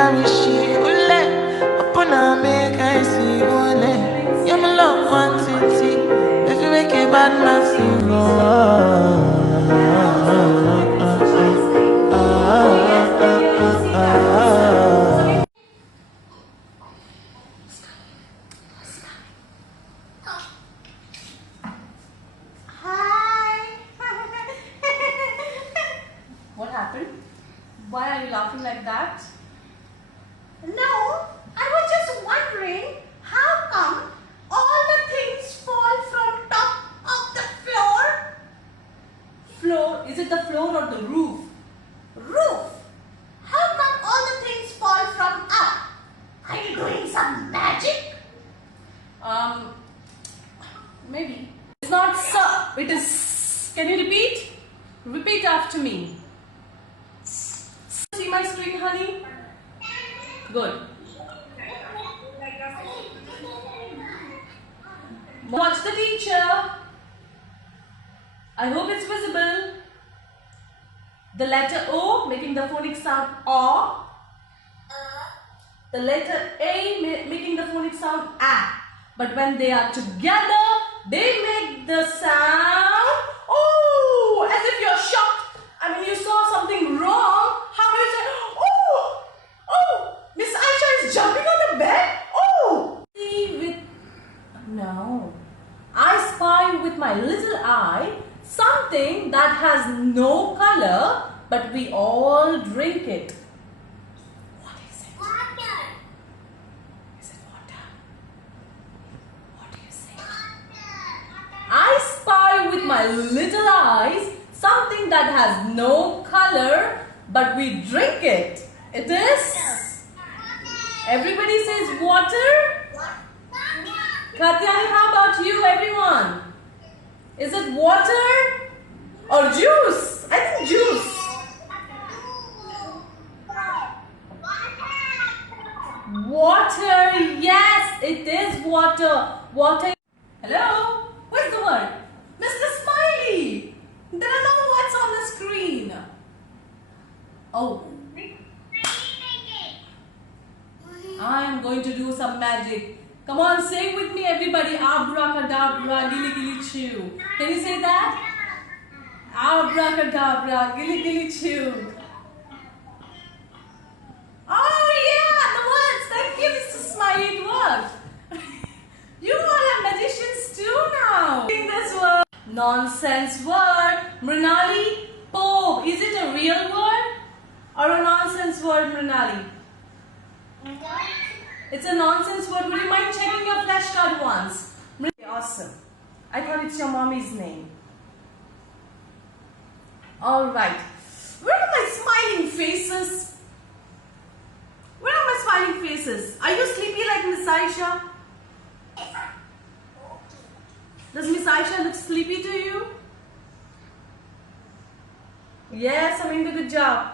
can we see ule? Open up, make I see ule. You my love quantity. If you make a bad man sing, What happened? Why are you laughing like that? No, I was just wondering how come all the things fall from top of the floor? Floor? Is it the floor or the roof? Roof. How come all the things fall from up? Are you doing some magic? Maybe. It's not so. It is. Can you repeat? Repeat after me. See my screen, honey? Good. Watch the teacher. I hope it's visible. The letter O making the phonic sound O. The letter A making the phonic sound A. But when they are together, they make the sound oh, as if you're shocked. I mean, you saw something wrong. How do you say, oh, oh, Miss Aisha is jumping on the bed? Oh, see with, no. I spy with my little eye something that has no color, but we all drink it. What is it? Water. Is it water? What do you say? Water. I spy with my little eyes something that has no color, but we drink it. It is? Everybody says water? Katyani, how about you, everyone? Is it water or juice? I think juice. Water, yes, it is water. Water. Hello? Where's the word? Mr. Smiley. There are no words on the screen. Oh. I am going to do some magic. Come on, say with me, everybody. Abracadabra, gilly gilly chew. Can you say that? Abracadabra, gilly gilly chew. Oh yeah, the words. Thank you, Mr. Smiley. It worked. You all are magicians too now. This word. Nonsense word. Mrinali, Pope. Is it a real word or a nonsense word, Mrinali? It's a nonsense word. Would you mind checking your flashcard once? Awesome. I thought it's your mommy's name. Alright. Where are my smiling faces? Where are my smiling faces? Are you sleepy like Miss Aisha? Does Miss Aisha look sleepy to you? Yes, I'm doing a good job.